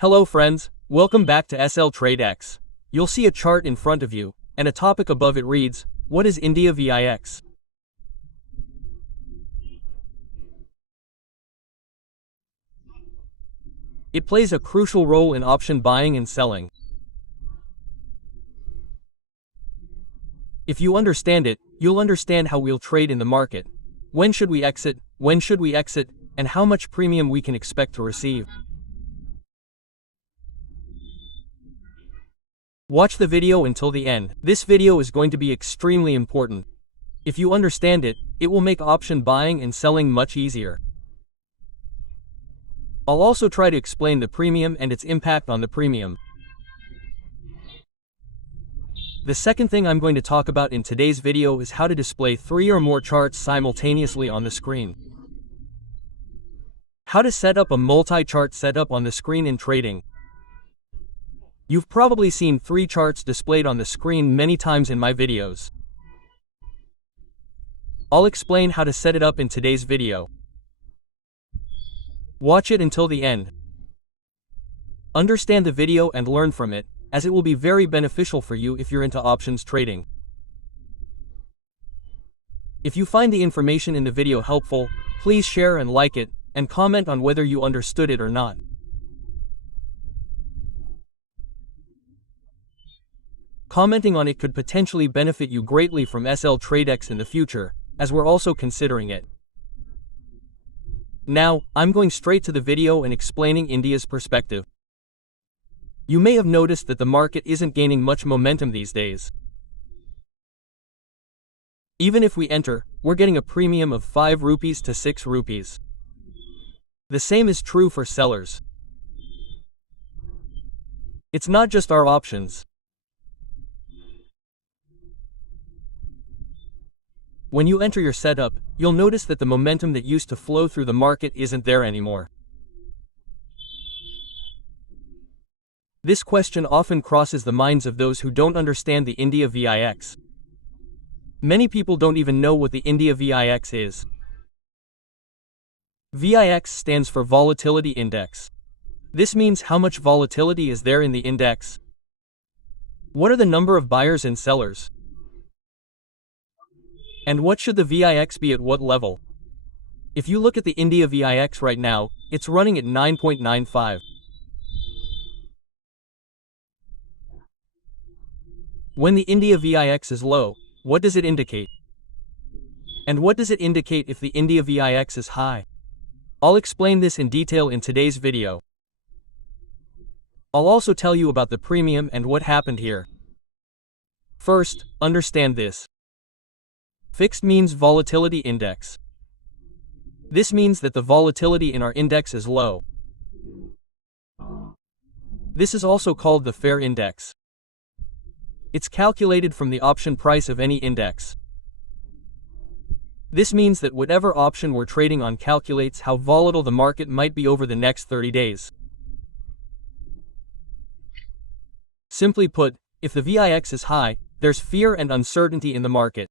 Hello friends, welcome back to SL TradeX. You'll see a chart in front of you, and a topic above it reads, what is India VIX? It plays a crucial role in option buying and selling. If you understand it, you'll understand how we'll trade in the market. When should we exit, and how much premium we can expect to receive. Watch the video until the end. This video is going to be extremely important. If you understand it, it will make option buying and selling much easier. I'll also try to explain the premium and its impact on the premium. The second thing I'm going to talk about in today's video is how to display 3 or more charts simultaneously on the screen. How to set up a multi-chart setup on the screen in trading. You've probably seen 3 charts displayed on the screen many times in my videos. I'll explain how to set it up in today's video. Watch it until the end. Understand the video and learn from it, as it will be very beneficial for you if you're into options trading. If you find the information in the video helpful, please share and like it, and comment on whether you understood it or not. Commenting on it could potentially benefit you greatly from SL TradeX in the future, as we're also considering it. Now, I'm going straight to the video and explaining India's perspective. You may have noticed that the market isn't gaining much momentum these days. Even if we enter, we're getting a premium of 5 rupees to 6 rupees. The same is true for sellers. It's not just our options. When you enter your setup, you'll notice that the momentum that used to flow through the market isn't there anymore. This question often crosses the minds of those who don't understand the India VIX. Many people don't even know what the India VIX is. VIX stands for Volatility Index. This means how much volatility is there in the index. What are the number of buyers and sellers? And what should the VIX be at what level? If you look at the India VIX right now, it's running at 9.95. When the India VIX is low, what does it indicate? And what does it indicate if the India VIX is high? I'll explain this in detail in today's video. I'll also tell you about the premium and what happened here. First, understand this. Fixed means volatility index. This means that the volatility in our index is low. This is also called the fair index. It's calculated from the option price of any index. This means that whatever option we're trading on calculates how volatile the market might be over the next 30 days. Simply put, if the VIX is high, there's fear and uncertainty in the market.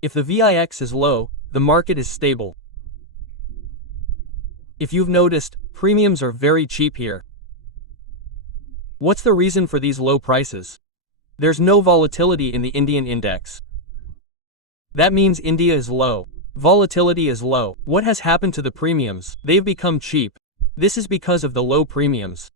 If the VIX is low, the market is stable. If you've noticed, premiums are very cheap here. What's the reason for these low prices? There's no volatility in the Indian index. That means India is low. Volatility is low. What has happened to the premiums? They've become cheap. This is because of the low premiums.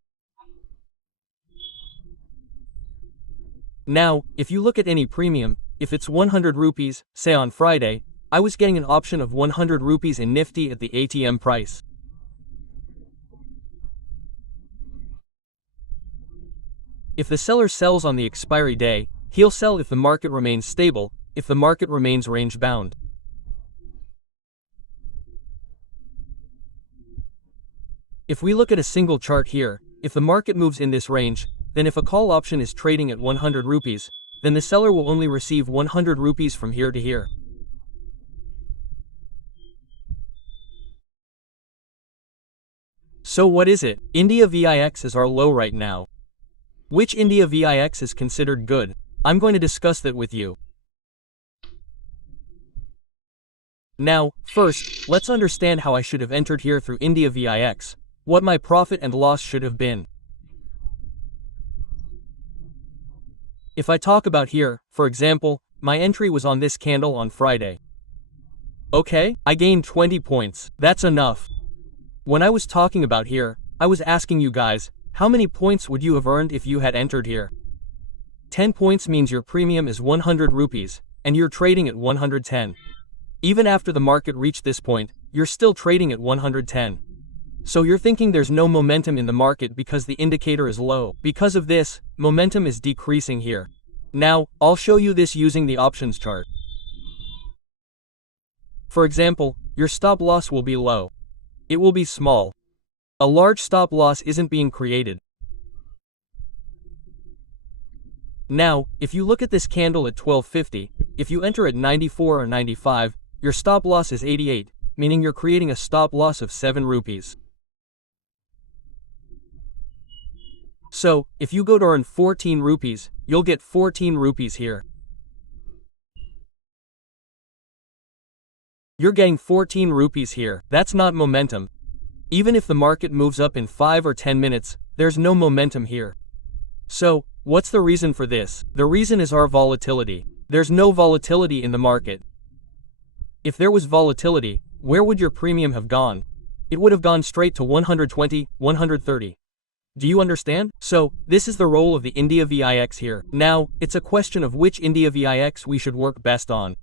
Now, if you look at any premium, if it's 100 rupees, say on Friday, I was getting an option of 100 rupees in Nifty at the ATM price. If the seller sells on the expiry day, he'll sell if the market remains stable, if the market remains range-bound. If we look at a single chart here, if the market moves in this range, then if a call option is trading at 100 rupees, then the seller will only receive 100 rupees from here to here. So what is it? India VIXs are low right now. Which India VIX is considered good? I'm going to discuss that with you. Now, first, let's understand how I should have entered here through India VIX, what my profit and loss should have been. If I talk about here, for example, my entry was on this candle on Friday. Okay, I gained 20 points, that's enough. When I was talking about here, I was asking you guys, how many points would you have earned if you had entered here? 10 points means your premium is 100 rupees, and you're trading at 110. Even after the market reached this point, you're still trading at 110. So you're thinking there's no momentum in the market because the indicator is low. Because of this, momentum is decreasing here. Now, I'll show you this using the options chart. For example, your stop loss will be low. It will be small. A large stop loss isn't being created. Now, if you look at this candle at 1250, if you enter at 94 or 95, your stop loss is 88, meaning you're creating a stop loss of 7 rupees. So, if you go to earn 14 rupees, you'll get 14 rupees here. You're getting 14 rupees here. That's not momentum. Even if the market moves up in 5 or 10 minutes, there's no momentum here. So, what's the reason for this? The reason is our volatility. There's no volatility in the market. If there was volatility, where would your premium have gone? It would have gone straight to 120, 130. Do you understand? So, this is the role of the India VIX here. Now, it's a question of which India VIX we should work best on.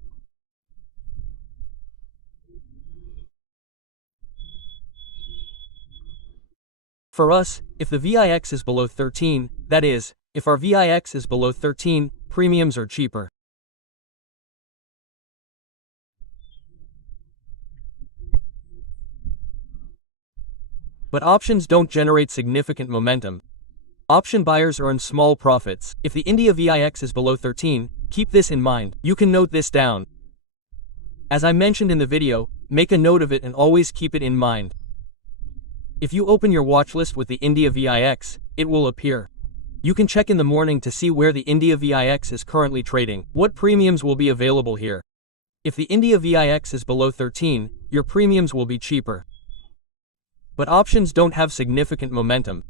For us, if the VIX is below 13, that is, if our VIX is below 13, premiums are cheaper. But options don't generate significant momentum. Option buyers earn small profits. If the India VIX is below 13, keep this in mind. You can note this down. As I mentioned in the video, make a note of it and always keep it in mind. If you open your watch list with the India VIX, it will appear. You can check in the morning to see where the India VIX is currently trading. What premiums will be available here? If the India VIX is below 13, your premiums will be cheaper. But options don't have significant momentum.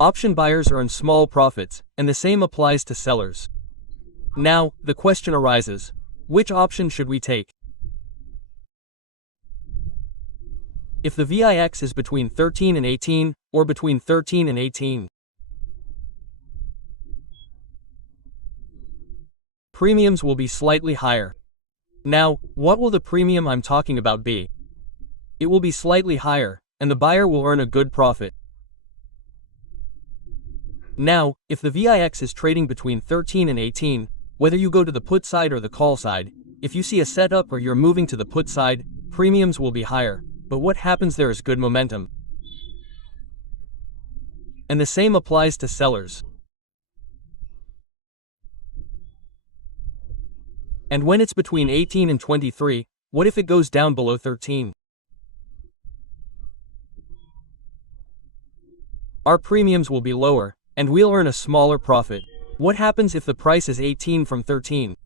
Option buyers earn small profits, and the same applies to sellers. Now, the question arises, which option should we take? If the VIX is between 13 and 18, or between 13 and 18, premiums will be slightly higher. Now, what will the premium I'm talking about be? It will be slightly higher, and the buyer will earn a good profit. Now, if the VIX is trading between 13 and 18, whether you go to the put side or the call side, if you see a setup or you're moving to the put side, premiums will be higher. But what happens there is good momentum. And the same applies to sellers. And when it's between 18 and 23, what if it goes down below 13? Our premiums will be lower, and we'll earn a smaller profit. What happens if the price is 18 from 13?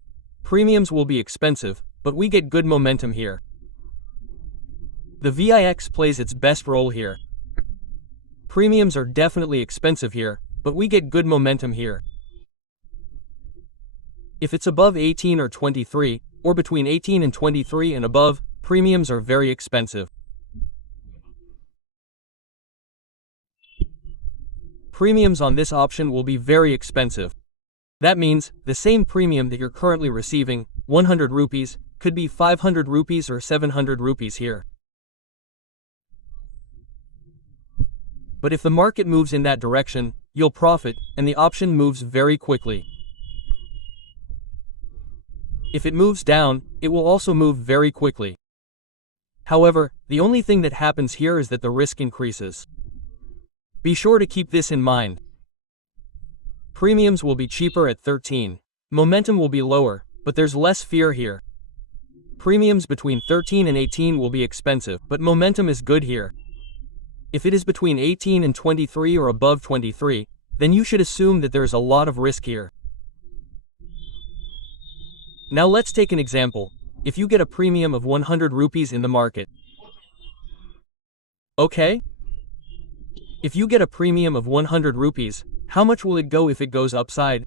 Premiums will be expensive, but we get good momentum here. The VIX plays its best role here. Premiums are definitely expensive here, but we get good momentum here. If it's above 18 or 23, or between 18 and 23 and above, premiums are very expensive. Premiums on this option will be very expensive. That means, the same premium that you're currently receiving, 100 rupees, could be 500 rupees or 700 rupees here. But if the market moves in that direction, you'll profit, and the option moves very quickly. If it moves down, it will also move very quickly. However, the only thing that happens here is that the risk increases. Be sure to keep this in mind. Premiums will be cheaper at 13. Momentum will be lower, but there's less fear here. Premiums between 13 and 18 will be expensive, but momentum is good here. If it is between 18 and 23 or above 23, then you should assume that there is a lot of risk here. Now let's take an example. if you get a premium of 100 rupees in the market. Okay? If you get a premium of 100 rupees, how much will it go if it goes upside?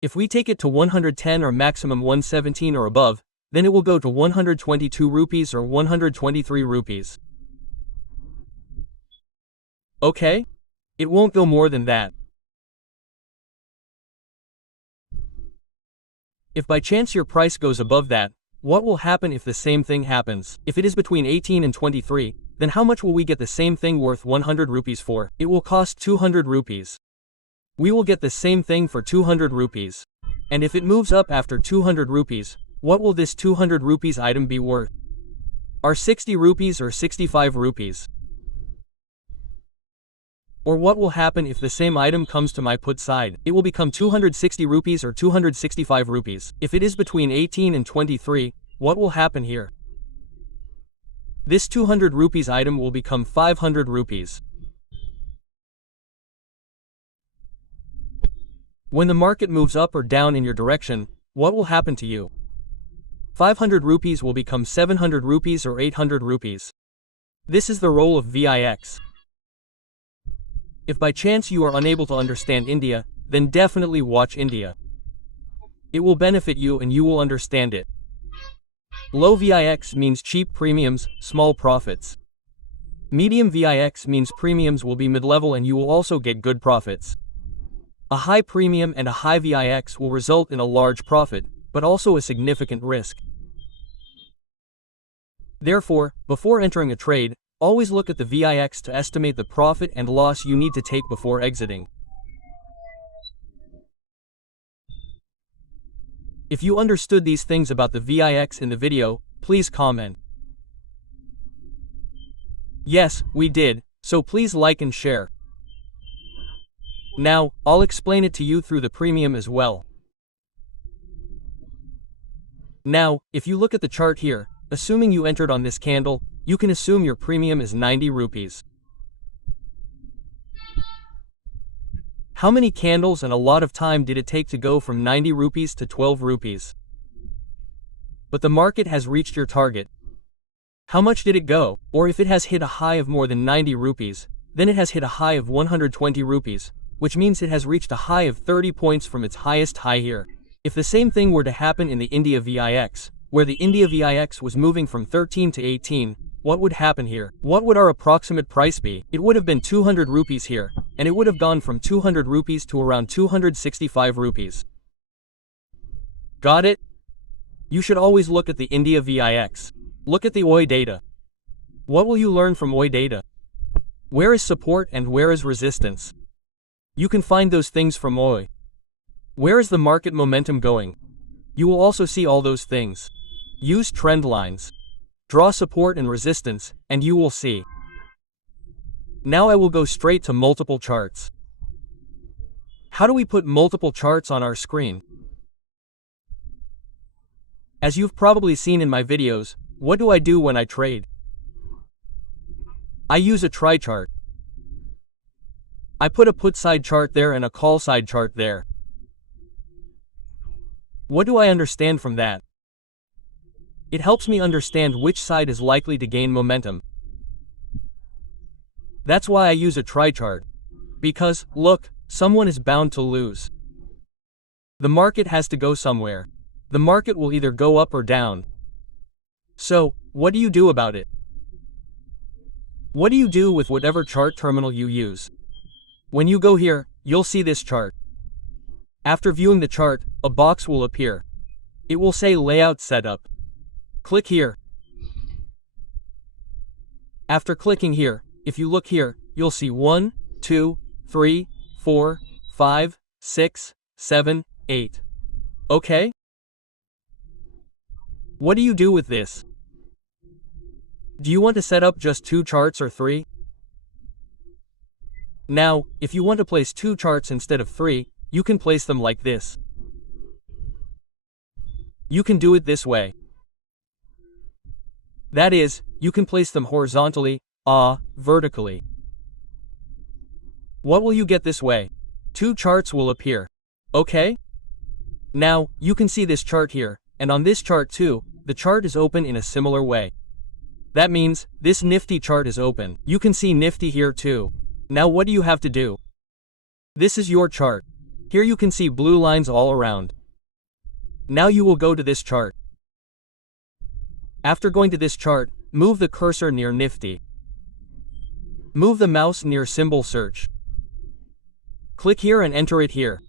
If we take it to 110 or maximum 117 or above, then it will go to 122 rupees or 123 rupees. Okay? It won't go more than that. If by chance your price goes above that, what will happen if the same thing happens? If it is between 18 and 23, then how much will we get the same thing worth 100 rupees for? It will cost 200 rupees. We will get the same thing for 200 rupees. And if it moves up after 200 rupees, what will this 200 rupees item be worth? Are 60 rupees or 65 rupees? Or what will happen if the same item comes to my put side? It will become 260 rupees or 265 rupees. If it is between 18 and 23, what will happen here? This 200 rupees item will become 500 rupees. When the market moves up or down in your direction, what will happen to you? 500 rupees will become 700 rupees or 800 rupees. This is the role of VIX. If by chance you are unable to understand India, then definitely watch India. It will benefit you and you will understand it. Low VIX means cheap premiums, small profits. Medium VIX means premiums will be mid-level and you will also get good profits. A high premium and a high VIX will result in a large profit, but also a significant risk. Therefore, before entering a trade, always look at the VIX to estimate the profit and loss you need to take before exiting. If you understood these things about the VIX in the video, please comment. Yes, we did, so please like and share. Now, I'll explain it to you through the premium as well. Now, if you look at the chart here, assuming you entered on this candle, you can assume your premium is 90 rupees. How many candles and a lot of time did it take to go from 90 rupees to 12 rupees? But the market has reached your target. How much did it go? Or if it has hit a high of more than 90 rupees, then it has hit a high of 120 rupees, which means it has reached a high of 30 points from its highest high here. If the same thing were to happen in the India VIX, where the India VIX was moving from 13 to 18, what would happen here? What would our approximate price be? It would have been 200 rupees here, and it would have gone from 200 rupees to around 265 rupees. Got it? You should always look at the India VIX. Look at the OI data. What will you learn from OI data? Where is support and where is resistance? You can find those things from OI. Where is the market momentum going? You will also see all those things. Use trend lines. Draw support and resistance, and you will see. Now I will go straight to multiple charts. How do we put multiple charts on our screen? As you've probably seen in my videos, what do I do when I trade? I use a try chart. I put a put side chart there and a call side chart there. What do I understand from that? It helps me understand which side is likely to gain momentum. That's why I use a try chart. Because, look, someone is bound to lose. The market has to go somewhere. The market will either go up or down. So, what do you do about it? What do you do with whatever chart terminal you use? When you go here, you'll see this chart. After viewing the chart, a box will appear. It will say Layout Setup. Click here. After clicking here, if you look here, you'll see 1, 2, 3, 4, 5, 6, 7, 8. Okay? What do you do with this? Do you want to set up just 2 charts or 3? Now, if you want to place 2 charts instead of 3, you can place them like this. You can do it this way. That is, you can place them horizontally, vertically. What will you get this way? 2 charts will appear. Okay? Now, you can see this chart here, and on this chart too, the chart is open in a similar way. That means, this Nifty chart is open. You can see Nifty here too. Now what do you have to do? This is your chart. Here you can see blue lines all around. Now you will go to this chart. After going to this chart, move the cursor near Nifty. Move the mouse near symbol search. Click here and enter it here.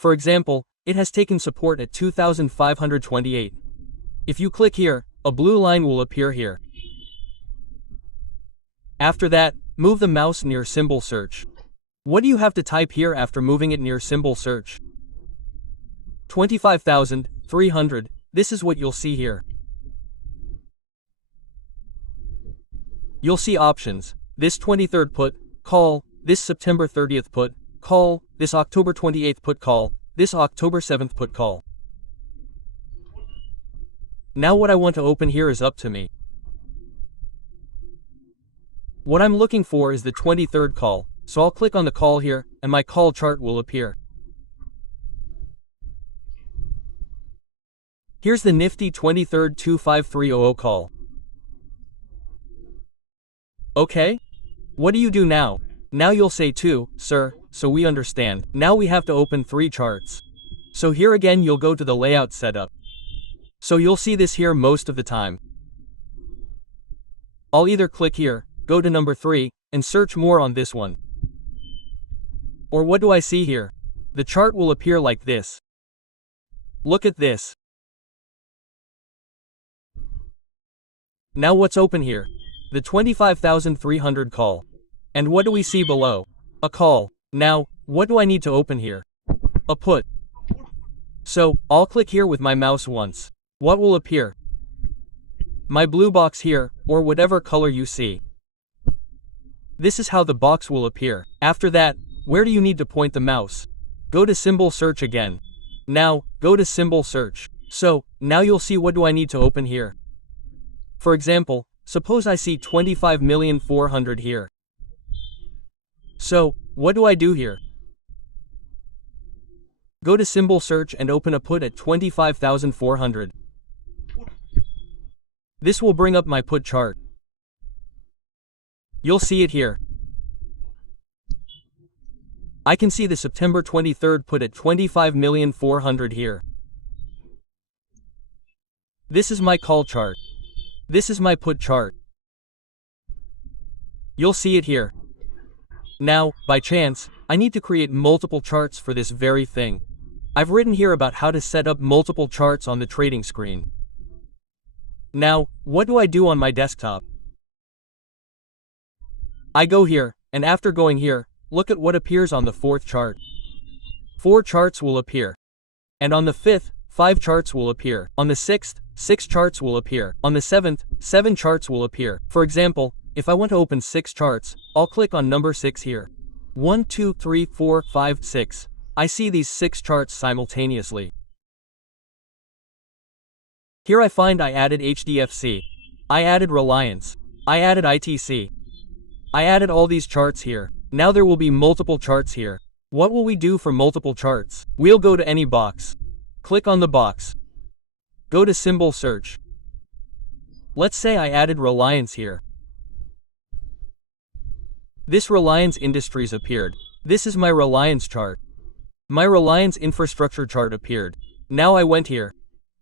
For example, it has taken support at 2,528. If you click here, a blue line will appear here. After that, move the mouse near symbol search. What do you have to type here after moving it near symbol search? 25,300. This is what you'll see here. You'll see options. This 23rd put, call, this September 30th put, call, this October 28th put call, this October 7th put call. Now what I want to open here is up to me. What I'm looking for is the 23rd call, so I'll click on the call here, and my call chart will appear. Here's the Nifty 23rd 25300 call. Okay? What do you do now? Now you'll say 2, sir, so we understand. Now we have to open 3 charts. So here again you'll go to the layout setup. So you'll see this here most of the time. I'll either click here, go to number 3, and search more on this one. Or what do I see here? The chart will appear like this. Look at this. Now what's open here? The 25,300 call. And what do we see below? A call. Now, what do I need to open here? A put. So, I'll click here with my mouse once. What will appear? My blue box here, or whatever color you see. This is how the box will appear. After that, where do you need to point the mouse? Go to symbol search again. Now, go to symbol search. So, now you'll see what do I need to open here. For example, suppose I see 25,400,000 here. So, what do I do here? Go to symbol search and open a put at 25,400. This will bring up my put chart. You'll see it here. I can see the September 23rd put at 25,400,000 here. This is my call chart. This is my put chart. You'll see it here. Now, by chance, I need to create multiple charts for this very thing. I've written here about how to set up multiple charts on the trading screen. Now, what do I do on my desktop? I go here, and after going here, look at what appears on the 4th chart. 4 charts will appear. And on the 5th, 5 charts will appear. On the 6th, 6 charts will appear. On the 7th, 7 charts will appear. For example, if I want to open 6 charts, I'll click on number 6 here. 1, 2, 3, 4, 5, 6. I see these 6 charts simultaneously. Here I find I added HDFC. I added Reliance. I added ITC. I added all these charts here. Now there will be multiple charts here. What will we do for multiple charts? We'll go to any box. Click on the box. Go to symbol search. Let's say I added Reliance here. This Reliance Industries appeared. This is my Reliance chart. My Reliance Infrastructure chart appeared. Now I went here.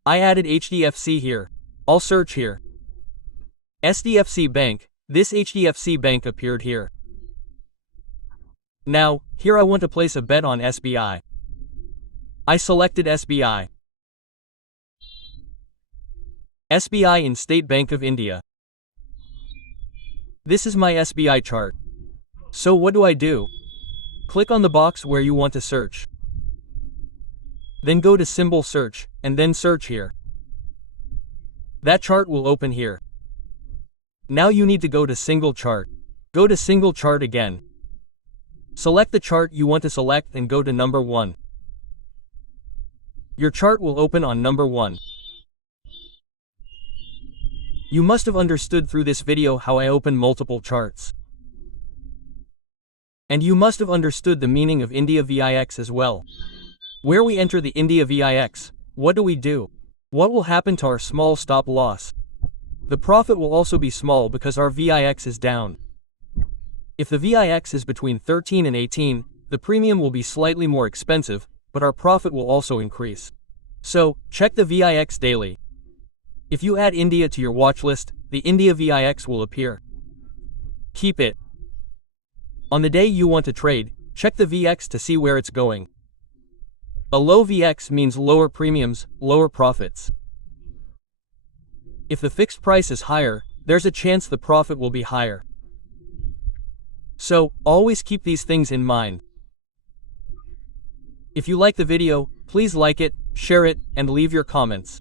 I added HDFC here. I'll search here. SDFC Bank. This HDFC Bank appeared here. Now, here I want to place a bet on SBI. I selected SBI. SBI in State Bank of India. This is my SBI chart. So what do I do? Click on the box where you want to search. Then go to symbol search, and then search here. That chart will open here. Now you need to go to single chart. Go to single chart again. Select the chart you want to select and go to number 1. Your chart will open on number 1. You must have understood through this video how I open multiple charts. And you must have understood the meaning of India VIX as well. Where we enter the India VIX, what do we do? What will happen to our small stop loss? The profit will also be small because our VIX is down. If the VIX is between 13 and 18, the premium will be slightly more expensive, but our profit will also increase. So, check the VIX daily. If you add India to your watch list, the India VIX will appear. Keep it. On the day you want to trade, check the VX to see where it's going. A low VX means lower premiums, lower profits. If the fixed price is higher, there's a chance the profit will be higher. So, always keep these things in mind. If you like the video, please like it, share it, and leave your comments.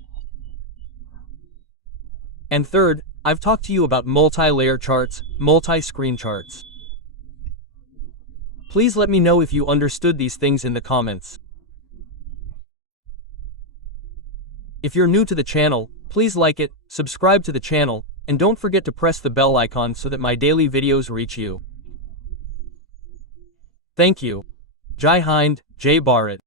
And third, I've talked to you about multi-layer charts, multi-screen charts. Please let me know if you understood these things in the comments. If you're new to the channel, please like it, subscribe to the channel, and don't forget to press the bell icon so that my daily videos reach you. Thank you. Jai Hind, Jai Bharat.